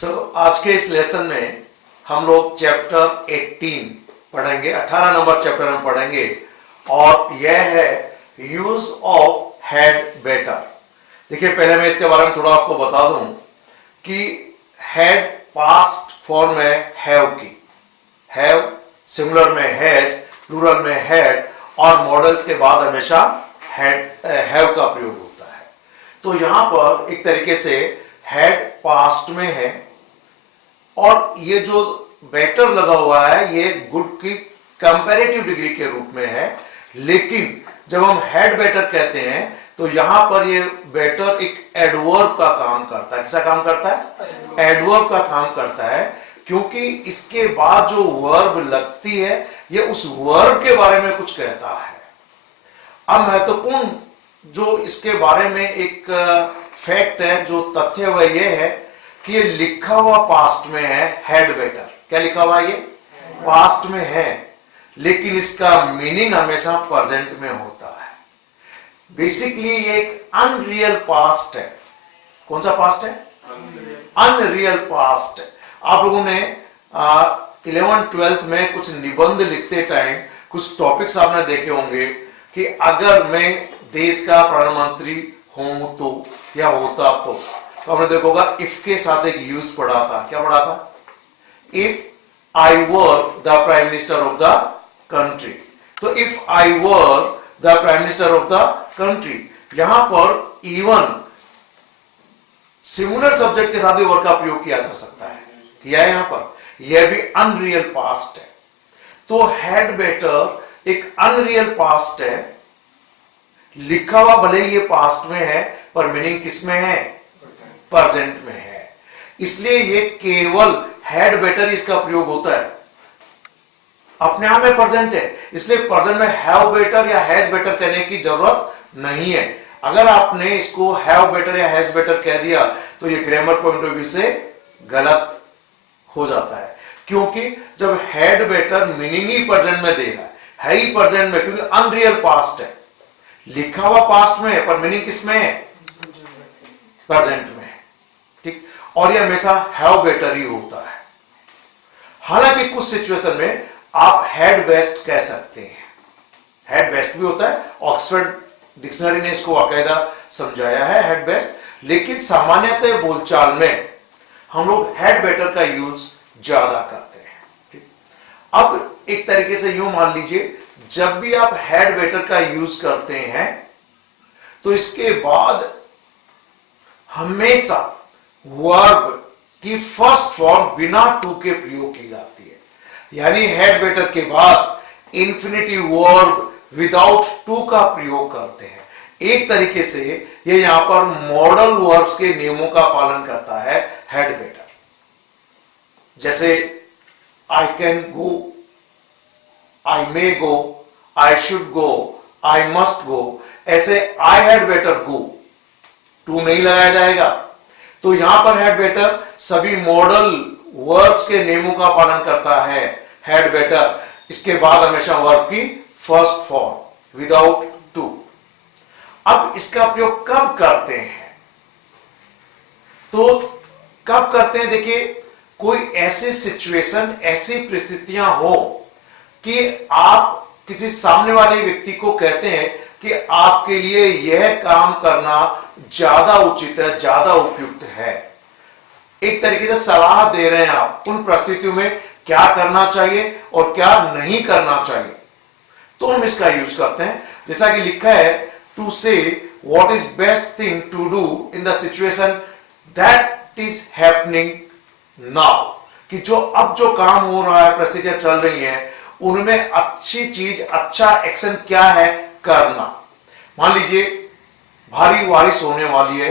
आज के इस लेसन में हम लोग चैप्टर 18 पढ़ेंगे। 18 नंबर चैप्टर हम पढ़ेंगे और यह है यूज ऑफ हैड बेटर। देखिए, पहले मैं इसके बारे में थोड़ा आपको बता दूं कि हैड पास्ट फॉर्म है हैव की। हैव सिंगुलर में हैज, प्लूरल में हैड और मॉडल्स के बाद हमेशा हैव का प्रयोग होता है। तो यहां पर एक तरीके से हैड पास्ट में है और ये जो बेटर लगा हुआ है ये गुड की कंपैरेटिव डिग्री के रूप में है। लेकिन जब हम हैड बेटर कहते हैं तो यहां पर ये बेटर एक एडवर्ब का काम करता है। किसका काम करता है? एडवर्ब का काम करता है, क्योंकि इसके बाद जो वर्ब लगती है ये उस वर्ब के बारे में कुछ कहता है। अब महत्वपूर्ण जो इसके बारे में एक फैक्ट है, जो तथ्य वह ये है कि ये लिखा हुआ पास्ट में है हैड बेटर। क्या लिखा हुआ है? ये पास्ट में है, लेकिन इसका मीनिंग हमेशा प्रेजेंट में होता है। बेसिकली ये एक अनरियल पास्ट है। कौन सा पास्ट है? अनरियल पास्ट है। आप लोगों ने 11th-12th में कुछ निबंध लिखते टाइम कुछ टॉपिक्स आपने देखे होंगे कि अगर मैं देश का प्रधानमंत्री हूं तो या होता तो हमने देखोगा इफ के साथ एक यूज पढ़ा था। क्या पढ़ा था? If I were the prime minister of the country. तो if I were the prime minister of the country, यहां पर इवन सिमिलर सब्जेक्ट के साथ भी वर्ड का प्रयोग किया जा सकता है। किया है यहां पर, यह भी अनरियल पास्ट है। तो हैड बेटर एक अनरियल पास्ट है। लिखा हुआ भले ये पास्ट में है पर मीनिंग किस में है? प्रेजेंट में है। इसलिए ये केवल हैड बेटर इसका प्रयोग होता है, अपने आप में प्रेजेंट है। इसलिए प्रेजेंट में हैव बेटर या हैज बेटर कहने की जरूरत नहीं है। अगर आपने इसको हैव बेटर या हैज बेटर कह दिया तो ये ग्रामर पॉइंट ऑफ व्यू से गलत हो जाता है, क्योंकि जब had better meaning he present में दे रहा है ही प्रेजेंट में, क्योंकि अनरियल पास्ट है। लिखा हुआ पास्ट में है पर मीनिंग किसमें है? प्रेजेंट में है। ठीक, और ये हमेशा हैव बेटर ही होता है। हालांकि कुछ सिचुएशन में आप हैड बेस्ट कह सकते हैं। हैड बेस्ट भी होता है, ऑक्सफोर्ड डिक्शनरी ने इसको बाकायदा समझाया है हैड बेस्ट। लेकिन सामान्यतः बोलचाल में हम लोग हैड बेटर का यूज ज्यादा करते हैं। ठीक, अब एक तरीके से यूं मान लीजिए, जब भी आप हैड बेटर का यूज करते हैं तो इसके बाद हमेशा वर्ब की फर्स्ट फॉर्म बिना टू के प्रयोग की जाती है। यानी हैड बेटर के बाद इंफिनिटिव वर्ब विदाउट टू का प्रयोग करते हैं। एक तरीके से ये यहां पर मॉडल वर्ब्स के नियमों का पालन करता है हैड बेटर। जैसे I can go, I may go, I should go, I must go, ऐसे I had better go, to नहीं लगाया जाएगा। तो यहां पर हैड बेटर सभी मॉडल वर्ब्स के नियमों का पालन करता है हैड बेटर। इसके बाद हमेशा वर्ब की फर्स्ट फॉर्म विदाउट टू। अब इसका प्रयोग कब करते हैं? तो कब करते हैं? देखिए, कोई ऐसी सिचुएशन, ऐसी परिस्थितियां हो कि आप किसी सामने वाले व्यक्ति को कहते हैं कि आपके लिए यह काम करना ज्यादा उचित है, ज्यादा उपयुक्त है। एक तरीके से सलाह दे रहे हैं आप उन परिस्थितियों में क्या करना चाहिए और क्या नहीं करना चाहिए, तो हम इसका यूज करते हैं। जैसा कि लिखा है, to say what is best thing to do in the situation that is happening now, कि जो अब जो काम हो रहा है, परिस्थितियां चल रही हैं, उनमें अच्छी चीज, अच्छा एक्शन क्या है करना। मान लीजिए भारी बारिश होने वाली है,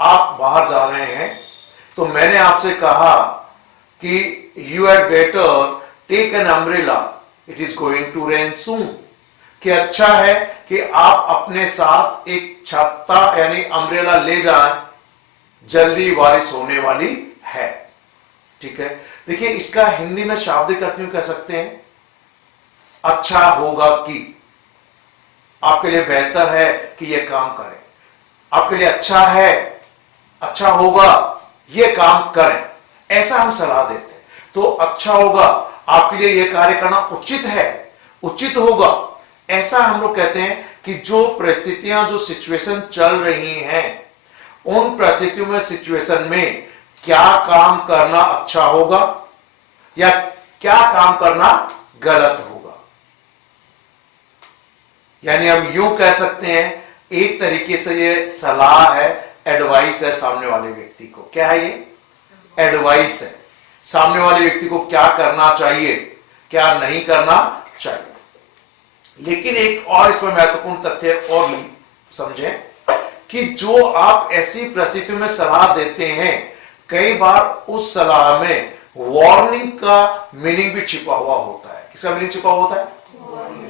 आप बाहर जा रहे हैं, तो मैंने आपसे कहा कि you had better take an umbrella, it is going to rain soon. कि अच्छा है कि आप अपने साथ एक छाता यानी अम्ब्रेला ले जाएं, जल्दी बारिश होने वाली है। ठीक है, देखिए इसका हिंदी में शाब्दिक अर्थ कह सकते हैं, अच्छा होगा कि, आपके लिए बेहतर है कि यह काम करें, आपके लिए अच्छा है, अच्छा होगा, यह काम करें। ऐसा हम सलाह देते हैं। तो अच्छा होगा, आपके लिए यह कार्य करना उचित है, उचित होगा, ऐसा हम लोग कहते हैं कि जो परिस्थितियां, जो सिचुएशन चल रही हैं, उन परिस्थितियों में, सिचुएशन में क्या काम करना अच्छा होगा या क्या काम करना गलत होगा। यानी हम यूं कह सकते हैं, एक तरीके से ये सलाह है, एडवाइस है सामने वाले व्यक्ति को। क्या है ये? एडवाइस है, सामने वाले व्यक्ति को क्या करना चाहिए, क्या नहीं करना चाहिए। लेकिन एक और इसमें महत्वपूर्ण तथ्य और समझें कि जो आप ऐसी परिस्थितियों में सलाह देते हैं, कई बार उस सलाह में वार्निंग का मीनिंग भी छिपा हुआ होता है। किसका मीनिंग छिपा होता है?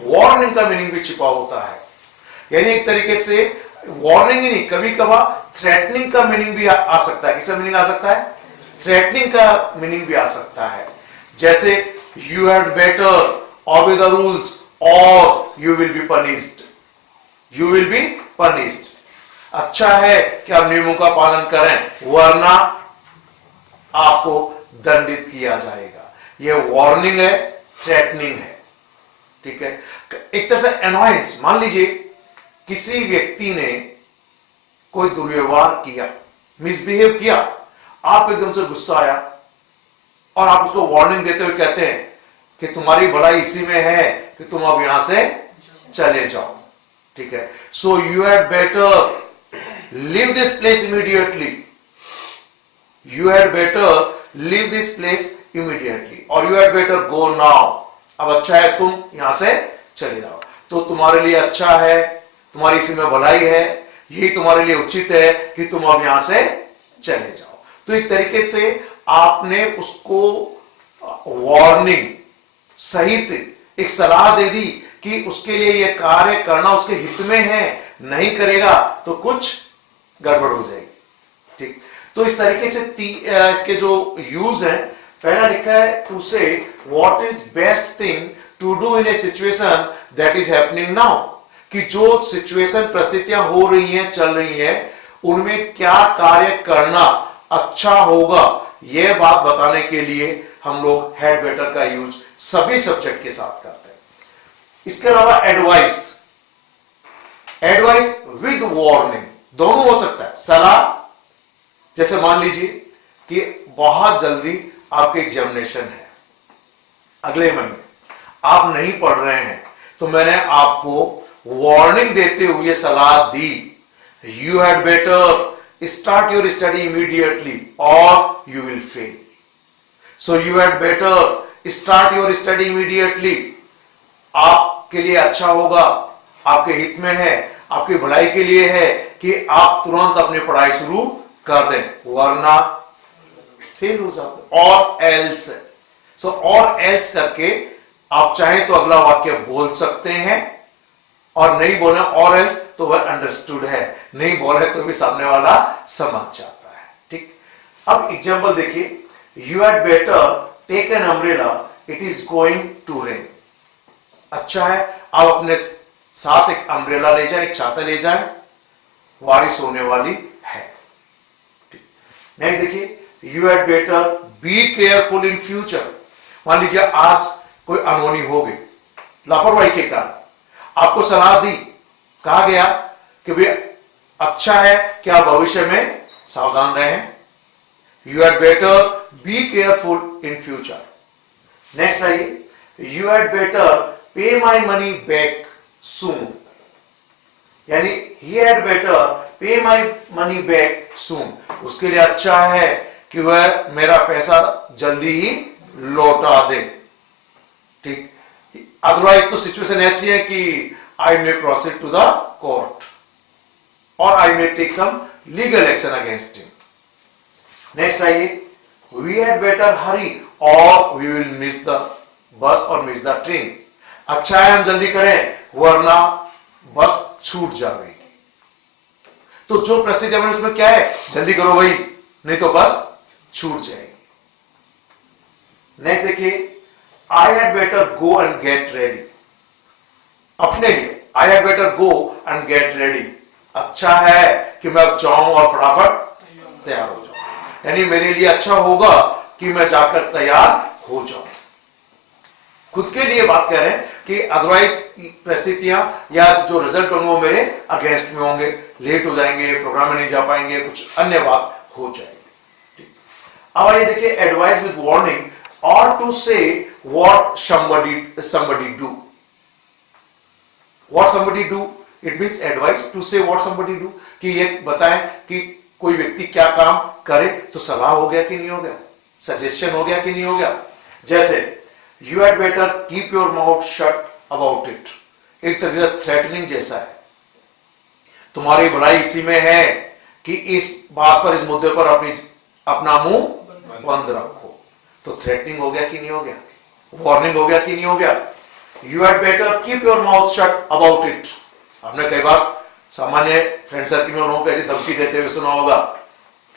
वार्निंग का मीनिंग भी छिपा होता है। यानी एक तरीके से वार्निंग ही नहीं, कभी कभार थ्रेटनिंग का मीनिंग भी आ सकता है। किसका मीनिंग आ सकता है? थ्रेटनिंग का मीनिंग भी आ सकता है। जैसे you had better obey the rules और you will be punished, you will be punished. अच्छा है कि आप नियमों का पालन करें वरना आपको दंडित किया जाएगा। यह वार्निंग है, थ्रेटनिंग है। ठीक है, एक तरह से एनॉयंस। मान लीजिए किसी व्यक्ति ने कोई दुर्व्यवहार किया, मिसबिहेव किया, आप एकदम से गुस्सा आया और आप उसको वार्निंग देते हुए कहते हैं कि तुम्हारी भलाई इसी में है कि तुम अब यहां से चले जाओ। ठीक है, so you had better leave this place immediately, you had better leave this place immediately, और you had better go now. अब अच्छा है तुम यहां से चले जाओ, तो तुम्हारे लिए अच्छा है, तुम्हारी इसी में भलाई है, यही तुम्हारे लिए उचित है कि तुम अब यहां से चले जाओ। तो एक तरीके से आपने उसको वार्निंग सहित एक सलाह दे दी कि उसके लिए यह कार्य करना उसके हित में है, नहीं करेगा तो कुछ गड़बड़ हो जाएगी। ठीक, तो इस तरीके से इसके जो यूज है, पहला लिखा है to say what is best thing to do in a situation that is happening now, कि जो सिचुएशन, परिस्थितियां हो रही हैं, चल रही हैं, उनमें क्या कार्य करना अच्छा होगा, यह बात बताने के लिए हम लोग हैड बेटर का यूज सभी सब्जेक्ट के साथ करते हैं। इसके अलावा एडवाइस, एडवाइस विद वार्निंग दोनों हो सकता है। सलाह, जैसे मान लीजिए कि बहुत जल्दी आपके एग्जामिनेशन है, अगले महीने आप नहीं पढ़ रहे हैं, तो मैंने आपको वार्निंग देते हुए सलाह दी, you had better start your study immediately और you will fail. So you had better start your study immediately, आपके लिए अच्छा होगा, आपके हित में है, आपकी भलाई के लिए है कि आप तुरंत अपनी पढ़ाई शुरू कर दें, वरना फेल हो जाओगे। और एल्स, सो और एल्स करके आप चाहें तो अगला वाक्य बोल सकते हैं, और नहीं बोले और एल्स तो वह अंडरस्टूड है, नहीं बोले तो भी सामने वाला समझ जाता है। ठीक, अब एग्जांपल देखिए, you had better take an umbrella, it is going to rain. अच्छा है आप अपने साथ एक अम्ब्रेला ले जाए, एक छाता ले जाए, बारिश होने वाली है। नहीं, देखिए, you had better be careful in future. मान लीजिए आज कोई अनहोनी हो गई, लापरवाही के कारण आपको सलाह दी, कहा गया कि भाई अच्छा है कि आप भविष्य में सावधान रहें, you had better be careful in future. Next आइए, यू हैड बेटर पे माई मनी बैक सून, यानी ही हैड बेटर पे माई मनी बैक सून, उसके लिए अच्छा है कि वह मेरा पैसा जल्दी ही लौटा दे। ठीक, अदरवाइज तो सिचुएशन ऐसी है कि I may proceed to the court और I may take some legal action against him. Next आइए, वी हैड बेटर हरी और we will miss the bus और मिस द ट्रेन। अच्छा है हम जल्दी करें वरना बस छूट जाएगी। तो जो परिस्थिति हमें उसमें क्या है, जल्दी करो भाई नहीं तो बस छूट जाएगी। नेक्स्ट देखिए, आई had better go and get ready, अपने लिए आई had better go and get ready, अच्छा है कि मैं अब जाऊं और फटाफट तैयार हो जाऊं। यानी मेरे लिए अच्छा होगा कि मैं जाकर तैयार हो जाऊं। खुद के लिए बात कर रहे हैं कि अदरवाइज परिस्थितियां या जो रिजल्ट होंगे वो मेरे अगेंस्ट में होंगे, लेट हो जाएंगे, प्रोग्राम में नहीं जा पाएंगे, कुछ अन्य बात हो जाएगी। अब आइए देखिए, एडवाइस विद वार्निंग और to say what somebody do। what somebody do, it means advice to say what somebody do, कि ये बताएं कि कोई व्यक्ति क्या काम करे, तो सलाह हो गया कि नहीं हो गया, सजेशन हो गया कि नहीं हो गया। जैसे you had better keep your mouth shut about it, एक तरह से थ्रेटनिंग जैसा है, तुम्हारी भलाई इसी में है कि इस बात पर, इस मुद्दे पर अपना मुंह बंद रखो। तो थ्रेटनिंग हो गया कि नहीं हो गया, वार्निंग हो गया कि नहीं हो गया। You had better keep your mouth shut about it। आपने कई बार सामान्य फ्रेंड सर्कल में लोगों को ऐसी धमकी देते हुए सुना होगा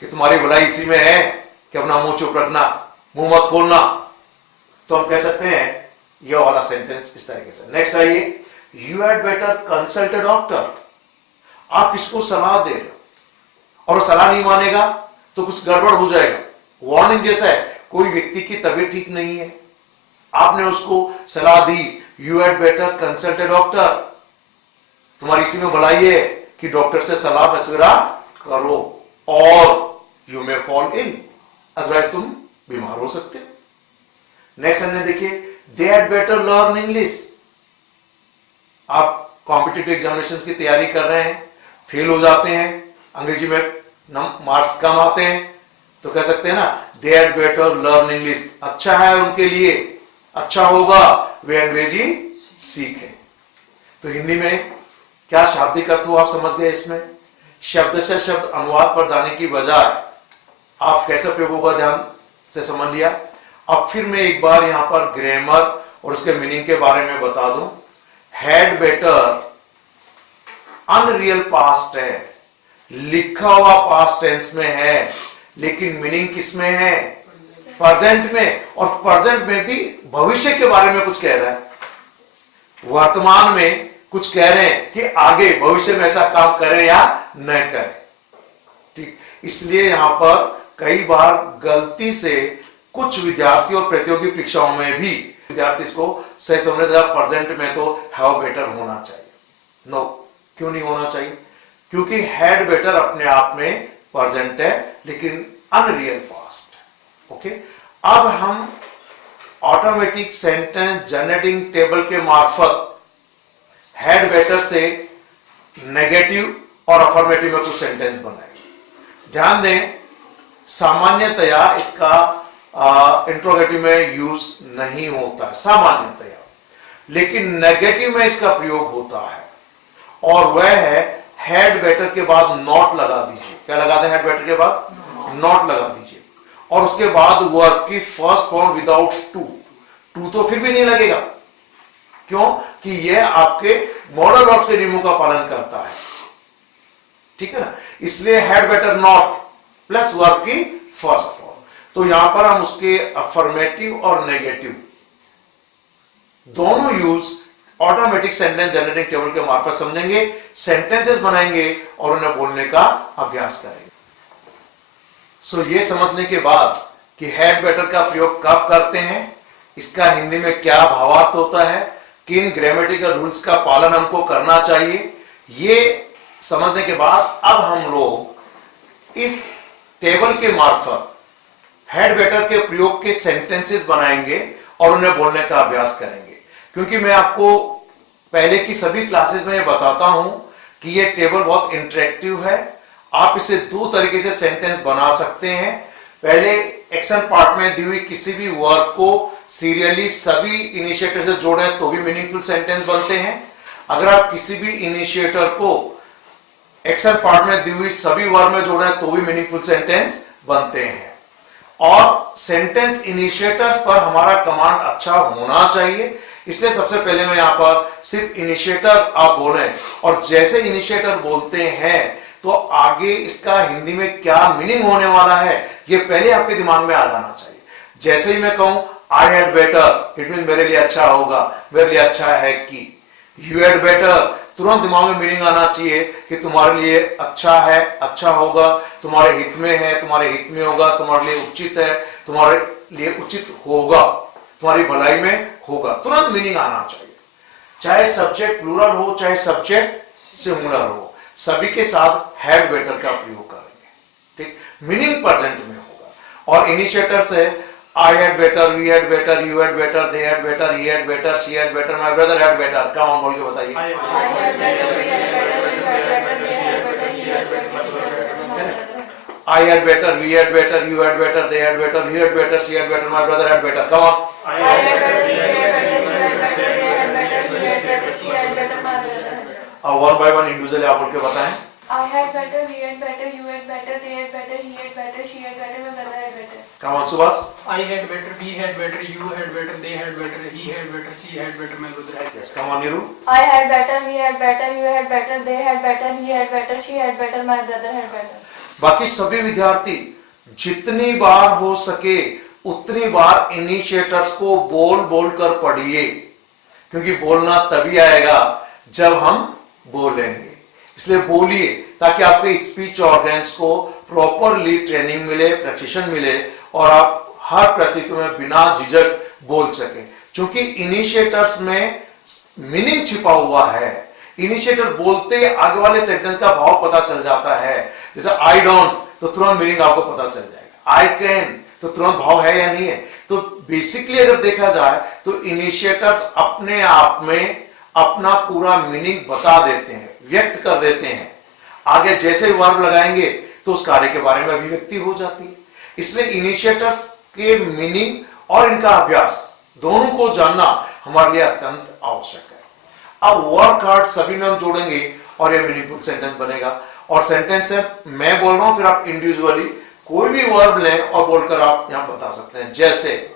कि तुम्हारी भलाई इसी में है कि अपना मुंह चुप रखना, मुंह मत खोलना। तो हम कह सकते हैं ये वाला सेंटेंस इस तरीके से। नेक्स्ट आइए, you had better consult a doctor. आप किसको सलाह दे रहे हो और सलाह नहीं मानेगा तो कुछ गड़बड़ हो जाएगा। वार्निंग जैसा है, कोई व्यक्ति की तबीयत ठीक नहीं है, आपने उसको सलाह दी, you had better consult a doctor, तुम्हारी इसी में भलाई है कि डॉक्टर से सलाह मशविरा करो, और you may fall in, otherwise तुम बीमार हो सकते हो। नेक्स्ट हमने देखिए, दे हैड बेटर लर्न इंग्लिश। आप कॉम्पिटिटिव एग्जामिनेशंस की तैयारी कर रहे हैं, फेल हो जाते हैं, अंग्रेजी में मार्क्स कम आते हैं, तो कह सकते हैं ना, दे हैड बेटर लर्न इंग्लिश, अच्छा है उनके लिए, अच्छा होगा वे अंग्रेजी सीखें। तो हिंदी में क्या शाब्दिक अर्थ हो आप समझ गए। इसमें शब्द से शब्द अनुवाद पर जाने की बजाय आप कैसे प्रयोगों का ध्यान से समझ लिया। अब फिर मैं एक बार यहां पर ग्रामर और उसके मीनिंग के बारे में बता दूं। हैड बेटर अनरियल पास्ट है, लिखा हुआ पास्ट टेंस में है, लेकिन मीनिंग किस में है, प्रेजेंट में, और प्रेजेंट में भी भविष्य के बारे में कुछ कह रहा है, वर्तमान में कुछ कह रहे हैं कि आगे भविष्य में ऐसा काम करें या न करें। ठीक, इसलिए यहां पर कई बार गलती से कुछ विद्यार्थी और प्रतियोगी परीक्षाओं में भी विद्यार्थी इसको सही समझने, प्रेजेंट में तो हैव बेटर होना चाहिए। नो, क्यों नहीं होना चाहिए, क्योंकि हैड बेटर अपने आप में प्रेजेंट है लेकिन अनरियल पास्ट है। ओके, अब हम ऑटोमेटिक सेंटेंस जनरेटिंग टेबल के मार्फत हैड बेटर से नेगेटिव और अफर्मेटिव में कुछ सेंटेंस बनाएंगे। ध्यान दें, सामान्यतया इसका इंट्रोगेटिव में यूज नहीं होता है सामान्यतया, लेकिन नेगेटिव में इसका प्रयोग होता है, और वह है हैड बेटर के बाद नॉट लगा दीजिए। क्या लगा दें, हैड बेटर के बाद नॉट लगा दीजिए, और उसके बाद वर्ब की first form without to. To तो फिर भी नहीं लगेगा, क्यों कि यह आपके मॉडल वर्ब के नियमों का पालन करता है, ठीक है ना। इसलिए had better not plus verb की फर्स्ट फॉर्म। तो यहां पर हम उसके अफर्मेटिव और नेगेटिव दोनों use automatic sentence generating table के मार्फत समझेंगे, सेंटेंसेस बनाएंगे और उन्हें बोलने का अभ्यास करेंगे। सो ये समझने के बाद कि हैड बेटर का प्रयोग कब करते हैं, इसका हिंदी में क्या भावार्थ होता है, किन ग्रामेटिकल रूल्स का पालन हमको करना चाहिए, ये समझने के बाद अब हम लोग इस टेबल के मार्फत हैड बेटर के प्रयोग के सेंटेंसेस बनाएंगे और उन्हें बोलने का अभ्यास करेंगे। क्योंकि मैं आपको पहले की सभी क्लासेस में बताता हूं कि यह टेबल बहुत इंटरेक्टिव है। आप इसे दो तरीके से सेंटेंस बना सकते हैं। पहले एक्शन पार्ट में दी हुई किसी भी वर्ब को सीरियली सभी इनिशिएटर से जोड़ें तो भी मीनिंगफुल सेंटेंस बनते हैं। अगर आप किसी भी इनिशिएटर को एक्शन पार्ट में दी हुई सभी वर्ब में जोड़ें तो भी मीनिंगफुल सेंटेंस बनते हैं। और सेंटेंस इनिशिएटर्स पर हमारा कमांड अच्छा होना चाहिए, इसलिए सबसे पहले मैं यहां पर सिर्फ इनिशिएटर आप बोलें, और जैसे इनिशिएटर बोलते हैं तो आगे इसका हिंदी में क्या मीनिंग होने वाला है ये पहले आपके दिमाग में आ जाना चाहिए। जैसे ही मैं कहूं आई हैड बेटर, इट मीन मेरे लिए अच्छा होगा, मेरे लिए अच्छा है कि, यू हैड बेटर, तुरंत दिमाग में मीनिंग आना चाहिए कि तुम्हारे लिए अच्छा है, अच्छा होगा, तुम्हारे हित में है, तुम्हारे हित में होगा, तुम्हारे लिए उचित है, तुम्हारे लिए उचित होगा, तुम्हारी भलाई में होगा, तुरंत मीनिंग आना चाहिए। चाहे सब्जेक्ट प्लूरल हो, चाहे सब्जेक्ट सिंगुलर हो, सभी के साथ हैड बेटर का प्रयोग करेंगे, ठीक, मीनिंग प्रेजेंट में होगा। और इनिशिएटर से I had better, we had better, you had better, they had better, he had better, she had better, my brother had better, come on बोल के बताइए। I had better, we had better, you had better, they had better, she had better, she had better, my brother. I had better, we had better, you had better, they had better, he had better, she had better, my brother had better, come on। I had better, we had better, you had better, they had better, she had better, she had better, my brother had better. अब one by one individually आप बोल के बताएं। I had better, we had better, you had better, they had better, he had better, she had better, my brother had better. Come on Subhash. I had better, we had better, you had better, they had better, he had better, she had better, my brother had better. Yes, come on Neeru. I had better, we had better, you had better, they had better, he had better, she had better, my brother had better. बाकी सभी विद्यार्थी जितनी बार हो सके उतनी बार initiators को बोल बोल कर पढ़िए, क्योंकि बोलना तभी आएगा जब हम बोलेंगे, इसलिए बोलिए ताकि आपके स्पीच ऑर्गन्स को प्रॉपरली ट्रेनिंग मिले, प्रशिक्षण मिले और आप हर परिस्थिति में बिना झिझक बोल सके, क्योंकि इनिशिएटर्स में मीनिंग छिपा हुआ है। इनिशिएटर बोलते आगे वाले सेंटेंस का भाव पता चल जाता है, जैसे आई डोंट तो तुरंत मीनिंग आपको पता चल जाएगा, आई कैन तो तुरंत भाव है या नहीं है। तो बेसिकली अगर देखा जाए तो इनिशिएटर्स अपने आप में अपना पूरा मीनिंग बता देते हैं, व्यक्त कर देते हैं, आगे जैसे वर्ब लगाएंगे तो उस कार्य के बारे में अभिव्यक्ति हो जाती है। इसलिए इनिशिएटर्स के मीनिंग और इनका अभ्यास दोनों को जानना हमारे लिए अत्यंत आवश्यक है। अब वर्क हार्ड सभी में हम जोड़ेंगे और ये मीनिंगफुल सेंटेंस बनेगा। और सेंटेंस है मैं बोल रहा हूं, फिर आप इंडिविजुअली कोई भी वर्ब लें और बोलकर आप यहां बता सकते हैं, जैसे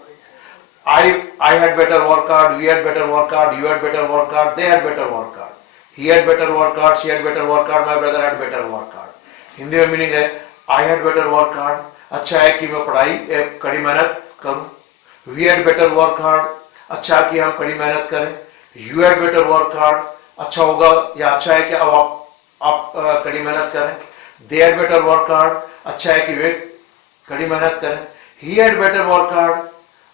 I had better work hard, we had better work hard, you had better work hard, they had better work hard, he had better work hard, she had better work hard, my brother had better work hard। Hindi में meaning है I had better work hard, अच्छा है कि मैं पढ़ाई कड़ी मेहनत करूं। We had better work hard, अच्छा कि हम कड़ी मेहनत करें। You had better work hard, अच्छा होगा या अच्छा है कि अब आप कड़ी मेहनत करें। They had better work hard, अच्छा है कि वे कड़ी मेहनत करें। He had better work hard,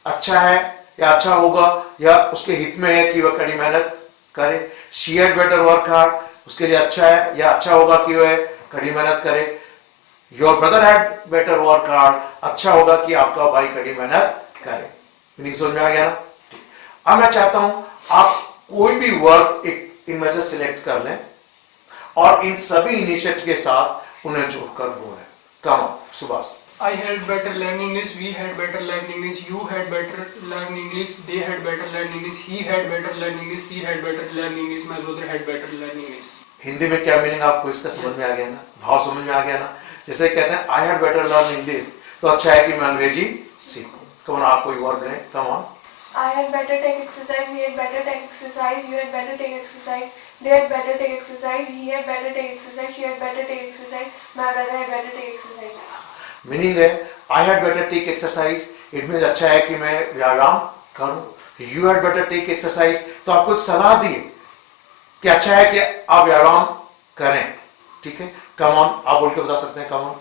अच्छा है या अच्छा होगा या उसके हित में है कि वह कड़ी मेहनत करे। She had better work hard, उसके लिए अच्छा है या अच्छा होगा कि वह कड़ी मेहनत करे। Your brother had better work hard, अच्छा होगा कि आपका भाई कड़ी मेहनत करे। मीनिंग समझ में आ गया ना? अब मैं चाहता हूं आप कोई भी वर्ब इनमें से सिलेक्ट कर लें और इन सभी इनिशिएटिव के साथ उन्हें जोड़कर बोलें। Come on Subhash. I had better learn English, we had better learn English, you had better learn English, they had better learn English, he had better learn English, she had better learn English, my brother had better learn English। Hindi में क्या meaning आपको इसका समझ में आ गया ना, भाव समझ में आ गया ना। जैसे कहते हैं I had better learn English, तो अच्छा है कि मैं अंग्रेजी सीखूं। कम ऑन आप कोई वर्ब लें, come on. I had better take exercise, we had better take exercise, you had better take exercise, they had better take exercise, he had better take exercise, she had better take exercise, my brother had better take exercise। Meaning है I had better take exercise, it means अच्छा है कि मैं व्यायाम करूं। You had better take exercise, तो आपको एक सलाह दी कि अच्छा है कि आप व्यायाम करें, ठीक है। कम ऑन आप बोल के बता सकते हैं, come on.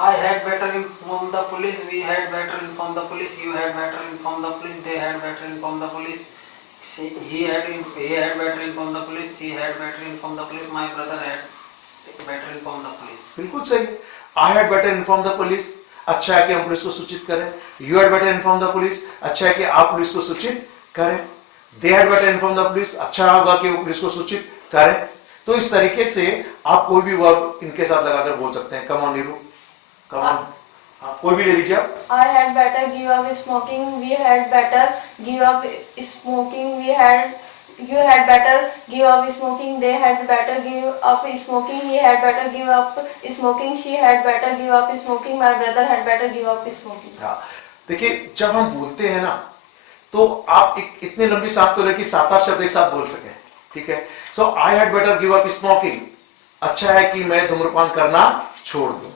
I had better inform the police, we had better inform the police, you had better inform the police, they had better inform the police, he had better inform the police, she had better inform the police, my brother had better inform the police। बिल्कुल सही। I had better inform the police, अच्छा है कि हम police को सूचित करें। You had better inform the police, अच्छा है कि आप पुलिस को सूचित करें। They had better inform the police, अच्छा होगा कि वो पुलिस को सूचित करें। तो इस तरीके से आप कोई भी वर्ब इनके साथ लगाकर बोल सकते हैं। Come on Neeru, come on. हाँ, कोई भी ले लीजिए आप। I had better give up smoking, we had better give up smoking, you had better give up smoking, they had better give up smoking, he had better give up smoking, she had better give up smoking, my brother had better give up smoking। हाँ, देखिए जब हम बोलते हैं ना तो आप इतनी लंबी सांस तो लेके 7-8 शब्द एक साथ बोल सके, ठीक है। So I had better give up smoking, अच्छा है कि मैं धूम्रपान करना छोड़ दूं,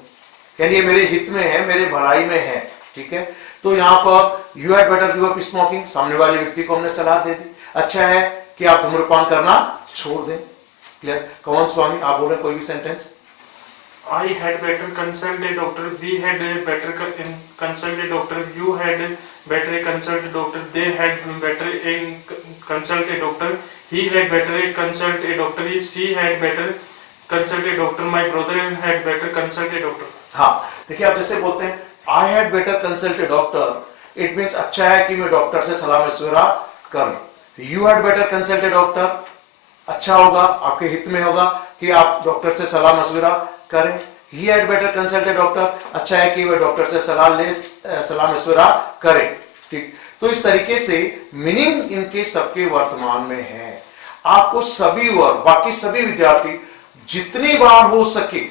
यानी ये मेरे हित में है, मेरे भलाई में है, ठीक है। तो यहाँ पर you had better give up smoking, सामने वाले व्यक्ति को हमने सलाह दे दी, अच्छा है कि आप धूम्रपान करना छोड़ दें। क्लियर? कौन स्वामी आप बोले कोई भी sentence. I had better consult a doctor. We had better consult a doctor. You had better consult a doctor. They had better consult a doctor. He had better consult a doctor. She had better consult a doctor. My brother had better consult a doctor. हाँ देखिए, आप जैसे बोलते हैं आई had better consult a doctor, it means अच्छा है कि मैं डॉक्टर से सलाह मशवरा करूं। You had better consult a doctor, अच्छा होगा, आपके हित में होगा कि आप डॉक्टर से सलाह मशवरा करें। ही had better consult a doctor, अच्छा है कि वह डॉक्टर से सलाह मशवरा करें। ठीक, तो इस तरीके से मीनिंग इनके सबके वर्तमान में है। आपको सभी वर्ग, बाकी सभी विद्यार्थी जितनी बार हो सके,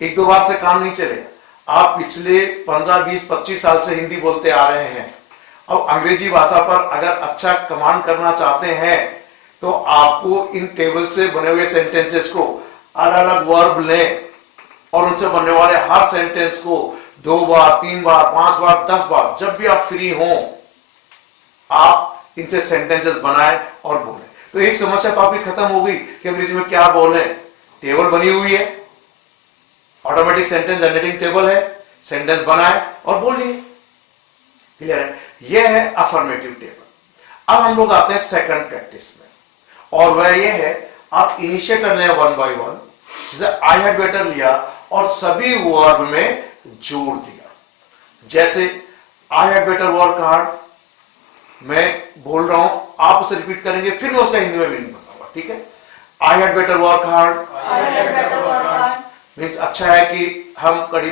एक दो बार से काम नहीं चलेगा। आप पिछले 15, 20, 25 साल से हिंदी बोलते आ रहे हैं, अब अंग्रेजी भाषा पर अगर अच्छा कमांड करना चाहते हैं तो आपको इन टेबल से बने हुए सेंटेंसेस को अलग अलग वर्ब लें और उनसे बनने वाले हर सेंटेंस को 2 बार, 3 बार, 5 बार, 10 बार, जब भी आप फ्री हो आप इनसे सेंटेंसेस बनाएं और बोलें। तो एक समस्या तो आपकी खत्म हो गई कि अंग्रेजी में क्या बोलें। टेबल बनी हुई है, ऑटोमेटिक सेंटेंस जनरेटिंग टेबल है, सेंटेंस बनाए और बोलिए। क्लियर है? यह है अफर्मेटिव टेबल। अब हम लोग आते हैं सेकंड प्रैक्टिस में, और वह यह है आप इनिशिएटर लें 1 by 1, जैसे आई हैड बेटर लिया और सभी वर्ब में जोड़ दिया। जैसे आई हैड बेटर वर्क हार्ड, मैं बोल रहा हूं, आप उसे रिपीट करेंगे, फिर मैं उसका हिंदी में मीनिंग बताऊंगा। ठीक है? I had better work hard means अच्छा है कि हम मैं कड़ी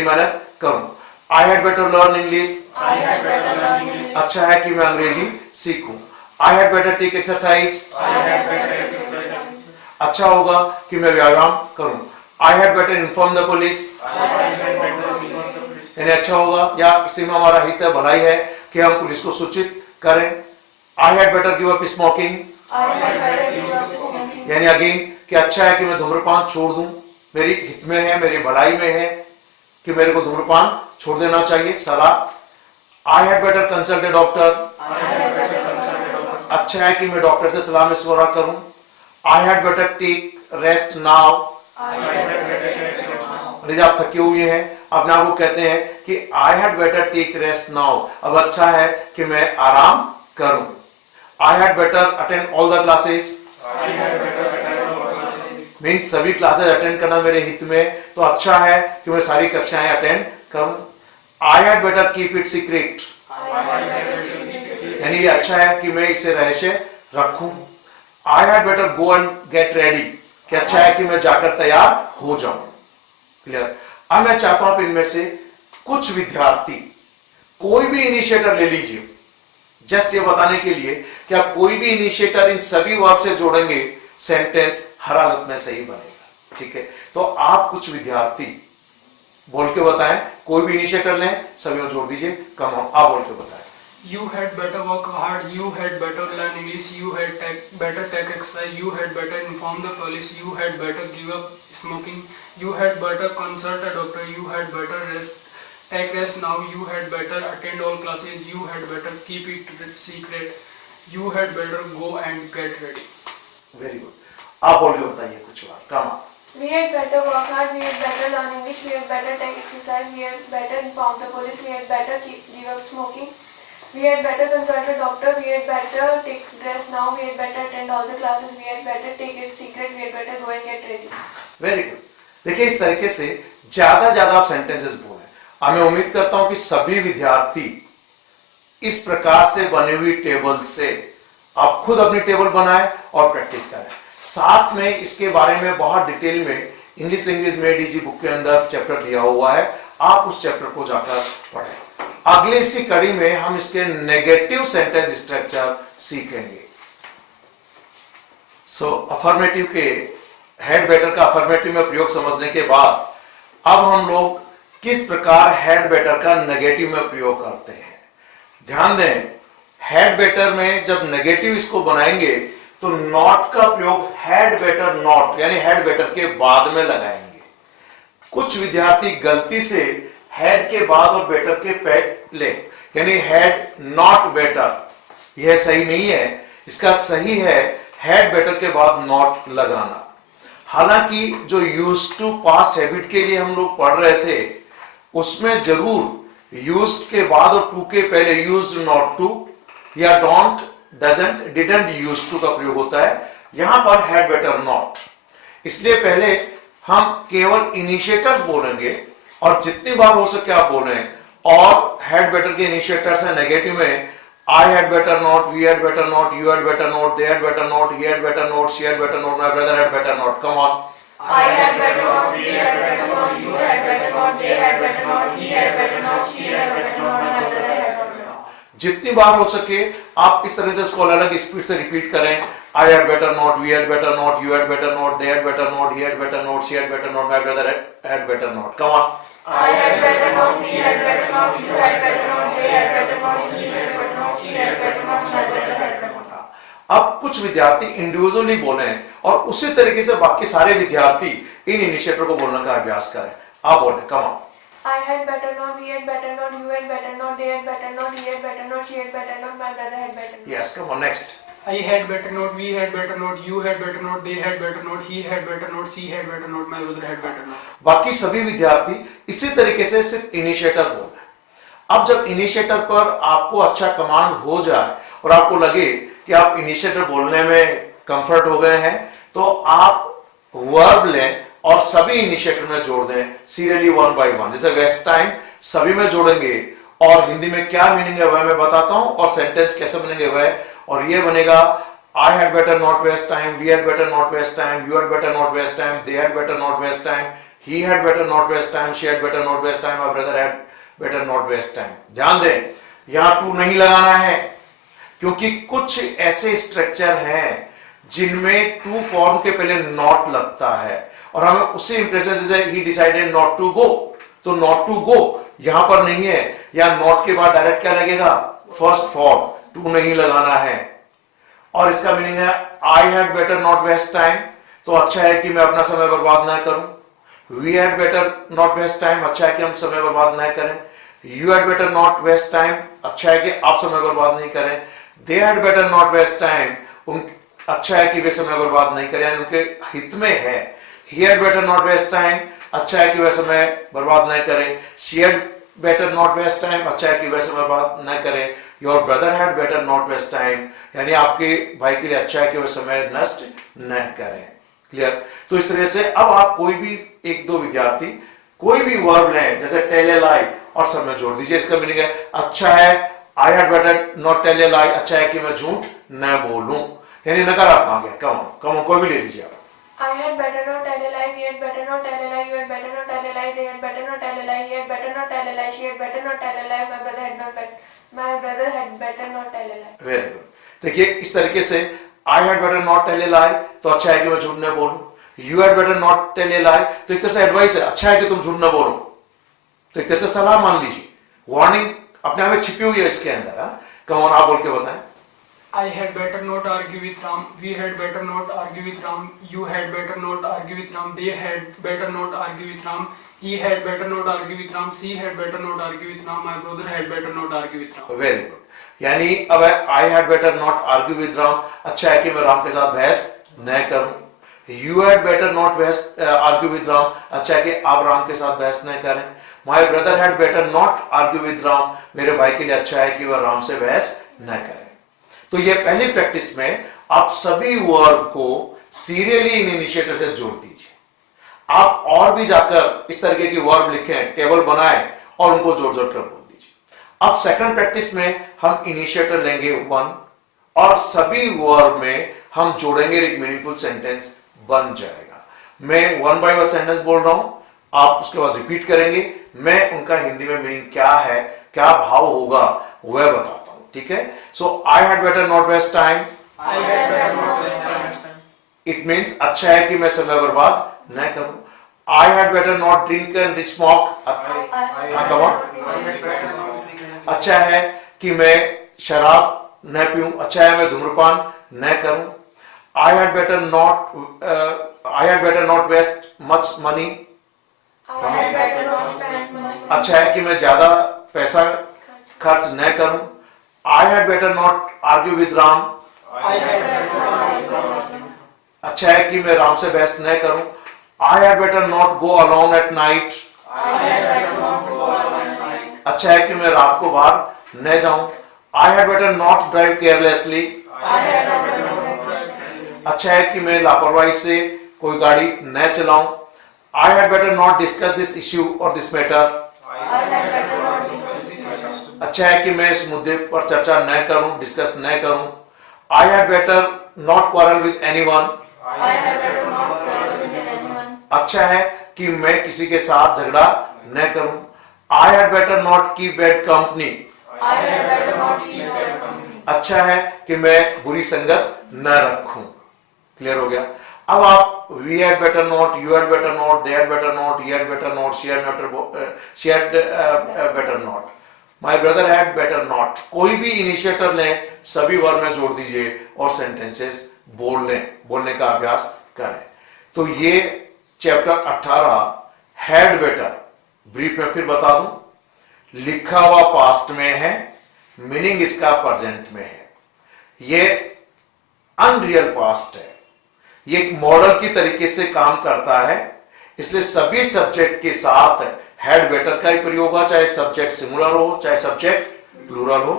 मेहनत करूं। I had better learn English, अच्छा है कि मैं अंग्रेजी सीखूं। I had better take exercise, अच्छा होगा कि मैं व्यायाम करूं। I had better inform the police, यानी अच्छा होगा या किसी में हमारा हित है, भलाई है कि हम पुलिस को सूचित करें। आई had better give up smoking, यानी अगेन कि अच्छा है कि मैं धूम्रपान छोड़ दूं, मेरी हित में है, मेरी भलाई में है कि मेरे को धूम्रपान छोड़ देना चाहिए, सलाह। I had better consult a doctor, अच्छा है कि मैं डॉक्टर से सलाह मशवरा करूं। I had better take rest now, आप थके हुए हैं, अपने आप को कहते हैं कि I had better take rest now, अब अच्छा है कि मैं आराम करूं। I had better attend all the classes, means सभी क्लासेस अटेंड करना मेरे हित में, तो अच्छा है कि मैं सारी कक्षाएं अटेंड करूं। I had better keep it secret, यानी ये अच्छा है कि मैं इसे रहस्य रखूं। आई had better go and get ready, कि अच्छा है कि मैं जाकर तैयार हो जाऊं। क्लियर? अब मैं चाहता हूं आप इनमें से कुछ विद्यार्थी कोई भी इनिशिएटर ले लीजिए, जस्ट ये बताने के लिए कि आप कोई भी इनिशिएटर इन सभी वर्ब से जोड़ेंगे, सेंटेंस हर हालत में सही बनेगा। ठीक है? तो आप कुछ विद्यार्थी बोल के बताएं, कोई भी इनिशिएटर लें, सभी में जोड़ दीजिए। कम आप बोल के बताएं। You had better work hard. You had better learn English. You had better take exercise. You had better inform the police. You had better give up smoking. You had better consult a doctor. You had better take rest now. You had better attend all classes. You had better keep it secret. You had better go and get ready. Very good. आप बोल के बताइए कुछ बार। कम We had better work hard, we had better learn English, we had better take exercise, we had better inform the police, we had better give up smoking, we had better consult a doctor, we had better take rest now, we had better attend all the classes, we had better take it secret, we had better go and get ready. Very good. देखिए इस तरीके से ज्यादा आप sentences बोलें। मैं उम्मीद करता हूं कि सभी विद्यार्थी इस प्रकार से बनी हुई टेबल से आप खुद अपनी टेबल बनाएं और प्रैक्टिस करें। साथ में इसके बारे में बहुत डिटेल में इंग्लिश लैंग्वेज में डीजी बुक के अंदर चैप्टर दिया हुआ है, आप उस चैप्टर को जाकर पढ़ें। अगले इसकी कड़ी में हम इसके नेगेटिव सेंटेंस स्ट्रक्चर सीखेंगे। अफर्मेटिव के हैड बेटर का अफर्मेटिव में प्रयोग समझने के बाद अब हम लोग किस प्रकार हैड बेटर का नेगेटिव में प्रयोग करते हैं। ध्यान दें, हैड बेटर में जब नेगेटिव इसको बनाएंगे तो नॉट का प्रयोग हैड बेटर नॉट, यानी हैड बेटर के बाद में लगाएंगे। कुछ विद्यार्थी गलती से हैड के बाद और बेटर के पहले, यानी हैड नॉट बेटर, यह सही नहीं है। इसका सही है हैड बेटर के बाद नॉट लगाना। हालांकि जो यूज्ड टू पास्ट हैबिट के लिए हम लोग पढ़ रहे थे उसमें जरूर यूज्ड के बाद और टू के पहले यूज्ड नॉट टू या don't, doesn't, didn't used to का प्रयोग होता है। यहां पर हैड बेटर नॉट, इसलिए पहले हम केवल इनिशिएटर्स बोलेंगे और जितनी बार हो सके आप बोलें। और हैड बेटर के इनिशिएटर्स है नेगेटिव में I had better not, we had better not, you had better not, they had better not, he had better not, she had better not, my brother had better not. Come on. I had better not, we had better not, you had better not, they had better not, he had better not, she had better not, my brother had better not. जितनी बार हो सके आप इस तरह से इसको अलग speed से रिपीट करें। I had better not, we had better not, you had better not, they had better not, he had better not, she had better not, my brother had better not. Come on. I had better not, we had better not, you had better not, they had better not, he had better not, she had better not, my brother had better not. अब कुछ विद्यार्थी individually बोले और उसी तरीके से बाकी सारे विद्यार्थी इन इनिशिएटर को बोलने का अभ्यास करें। आप बोले come on. I had better not, we had better not, you had better not, they had better not, he had better not, she had better not, my brother had better not. Yes, come on, next. I had better not, we had better not, you had better not, they had better not, he had better not, she had better not, my brother had better not. बाकी सभी विद्यार्थी इसी तरीके से सिर्फ initiator बोल रहे हैं। अब जब इनिशिएटर पर आपको अच्छा कमांड हो जाए और आपको लगे कि आप इनिशिएटर बोलने में कंफर्ट हो गए हैं तो आप वर्ब लें और सभी इनिशिएटर में जोड़ दें सीरियली वन बाय वन। जैसे वेस्ट टाइम सभी में जोड़ेंगे और हिंदी में क्या मीनिंग है वह मैं बताता हूं और सेंटेंस कैसे बनेंगे वह, और ये बनेगा I had better not waste time, we had better not waste time, you had better not waste time, they had better not waste time, he had better not waste time, she had better not waste time, my brother had better not waste time. ध्यान दें यहां to नहीं लगाना है क्योंकि कुछ ऐसे structure हैं जिनमें टू फॉर्म के पहले नॉट लगता है और हमें उसी इंप्रेशन से ही डिसाइडेड नॉट टू गो, तो नॉट टू गो यहां पर नहीं है। या नॉट के बाद डायरेक्ट क्या लगेगा फर्स्ट फॉर्म, टू नहीं लगाना है। और इसका मीनिंग है I had better not waste time, तो अच्छा है कि मैं अपना समय बर्बाद ना करूं। We had better not waste time, अच्छा है कि हम समय बर्बाद ना करें। You had better not waste time, अच्छा है कि आप समय बर्बाद नहीं करें। They had better not waste time, अच्छा है कि वे समय बर्बाद नहीं करें, उनके हित में है। He had better not waste time, अच्छा है कि वह समय बर्बाद नहीं करें। She had better not waste time, अच्छा है कि वह समय बर्बाद न करें। Your brother had better not waste time, यानी आपके भाई के लिए अच्छा है कि वह समय नष्ट न करें। क्लियर? तो इस तरह से अब आप कोई भी एक दो विद्यार्थी कोई भी वर्ब लें, जैसे टेल ए लाई और सब में जोड़ दीजिए। इसका मीनिंग है अच्छा है I had better not tell a lie, अच्छा है कि मैं झूठ न बोलूं, यानी नकारात्मक है। कम ऑन कोई भी ले लीजिए आप। I had better not tell a lie, we had better not tell a lie, you had better not tell a lie, they had better not tell a lie, he had better not tell a lie, she had better not tell a lie, my brother had better not tell a lie. Very good. देखिए इस तरीके से I had better not tell a lie, तो अच्छा है कि मैं झूठ न बोलूं। You had better not tell a lie, तो एक तरह से एडवाइस है, अच्छा है कि तुम झूठ न बोलो, तो एक तरह से सलाह मान लीजिए। वार्निंग अपने आप में छिपी हुई है इसके अंदर। कम ऑन आप बोल के बताएं। I had better not argue with Ram, we had better not argue with Ram, you had better not argue with Ram, they had better not argue with Ram, he had better not argue with Ram, she had better not argue with Ram, my brother had better not argue with Ram. Very good. यानी अब आई had better not argue with Ram, अच्छा है कि मैं राम के साथ बहस न करूं। You had better not argue with Ram, अच्छा है कि आप राम के साथ बहस न करें। My brother had better not argue with Ram, मेरे भाई के लिए अच्छा है कि वह राम से बहस न करें। तो ये पहली प्रैक्टिस में आप सभी वर्ब को सीरियली इन इनिशिएटर से जोड़ दीजिए। आप और भी जाकर इस तरीके की वर्ब लिखें, टेबल बनाएं और उनको जोड़ जोड़ कर बोल दीजिए। अब सेकंड प्रैक्टिस में हम इनिशिएटर लेंगे वन और सभी वर्ब में हम जोड़ेंगे, एक मीनिंगफुल सेंटेंस बन जाएगा। मैं वन बाय वन सेंटेंस बोल रहा हूं, आप उसके बाद रिपीट करेंगे, मैं उनका हिंदी में मीनिंग क्या है, क्या भाव होगा वह बताता हूं। ठीक है? So I had better not waste time, I had better not waste time. It means अच्छा है कि मैं समय बर्बाद न करूं। I had better not drink and smoke, अच्छा है कि मैं शराब न पीऊं, अच्छा है मैं धूम्रपान न करूं। I had better not waste much money, I had better not spend much money. अच्छा है कि मैं ज्यादा पैसा खर्च न करूं। I had better not argue with Ram, I had better not go alone. अच्छा है कि मैं राम से बहस न करूं. I had better not go alone at night. I had better not go alone at night. अच्छा है कि मैं रात को बाहर न जाऊं. I had better not drive carelessly. I had better not drive. अच्छा है कि मैं लापरवाही से कोई गाड़ी न चलाऊं. I had better not discuss this issue or this matter. I had better not discuss this issue. अच्छा है कि मैं इस मुद्दे पर चर्चा न करूं, डिस्कस न करूं. I had better not quarrel with anyone. I had better not quarrel with anyone. अच्छा है कि मैं किसी के साथ झगड़ा न करूं. I had better not keep bad company. I had better not keep bad company. अच्छा है कि मैं बुरी संगत न रखूं. क्लियर हो गया. अब आप we had better not, you had better not, they had better not, he had better not, she had better not, my brother had better not. कोई भी इनिशिएटर लें, सभी वर्ड में जोड़ दीजिए और सेंटेंसेस बोलने का अभ्यास करें. तो ये चैप्टर 18 हैड बेटर ब्रीफ में फिर बता दूं. लिखा हुआ पास्ट में है, मीनिंग इसका प्रेजेंट में है. ये अनरियल पास्ट है. ये एक मॉडल की तरीके से काम करता है. इसलिए सभी सब्जेक्ट के साथ हैड बेटर का ही प्रयोग होगा, चाहे सब्जेक्ट सिंगुलर हो चाहे सब्जेक्ट प्लूरल हो.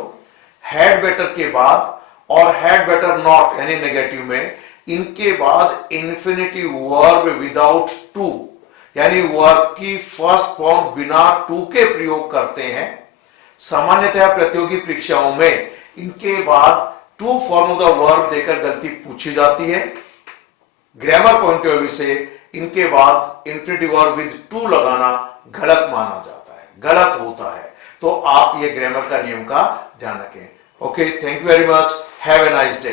हैड बेटर के बाद और हैड बेटर नॉट यानी नेगेटिव में, इनके बाद इंफिनिटिव वर्ब विदाउट टू यानी वर्ब की फर्स्ट फॉर्म बिना टू के प्रयोग करते हैं. सामान्यतः प्रतियोगी परीक्षाओं में इनके बाद to form of the verb देकर गलती पूछी जाती है. ग्रामर पॉइंट ऑफ व्यू से इनके बाद इंफिनिटिव वर्ब विद टू लगाना गलत माना जाता है, गलत होता है. तो आप ये ग्रामर का नियम का ध्यान रखें. Okay, thank you very much. Have a nice day.